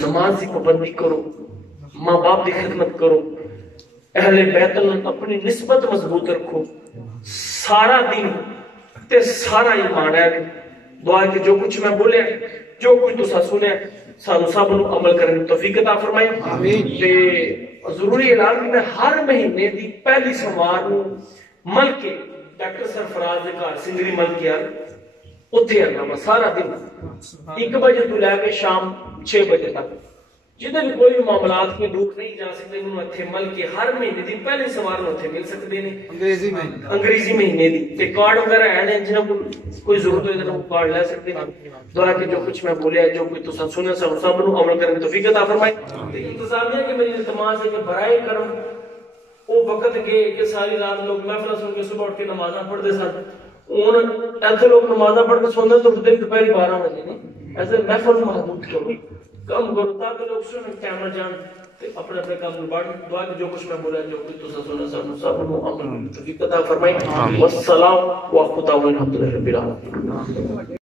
نماز کی پابندی کرو ماں باپ کی خدمت کرو اہل بیت اللہ اپنی نسبت مضبوط رکھو سارا دن تے سارا ایمان ہے دعا کہ جو کچھ میں بولے جو کچھ تسا سنے سانو سب نو عمل کرنے کی توفیق عطا فرمائے آمین تے ضروری اعلان کہ میں ہر مہینے دی پہلی سوار نو ملکے ڈاکٹر سرفراز دے گھر سنگری ملکے اتھے آنا سارا دن 1 بجے تو لے کے شام 6 بجے تک جدھر بھی کوئی معاملات میں دور نہیں جا سکتے انہوں اتھے مل کے ہر مہینے دن پہلے سوار میں اتھے مل سکتے ہیں انگریزی مہینے دی تے کارڈ وغیرہ ہے جنہوں کو کوئی ضرورت ہوئے تو کارڈ لے سکتے ہیں دعا کہ جو کچھ میں بولے جو کوئی تو سنے سب نو عمل کرنے توفیق عطا فرمائے انتظامیہ کہ میری التماس ہے کہ برائے کرم وہ وقت گئے کہ ساری رات لوگ محفل سن کے صبح اٹھ کے نمازاں پڑھتے سن ایسے لوگ نمازاں پڑھ کے سوندے تو اٹھتے دوپہر 12 بجے نہیں ایسے محفل محدود کرو کم کرو تاکہ لوگ سنیں کیمرہ جان اپنے اپنے کام بڑھ دعا کہ جو کچھ میں بولا جو کچھ تو سنا سب نو عمل توفیق عطا فرمائے والسلام وعلیکم الحمد للہ رب العالمین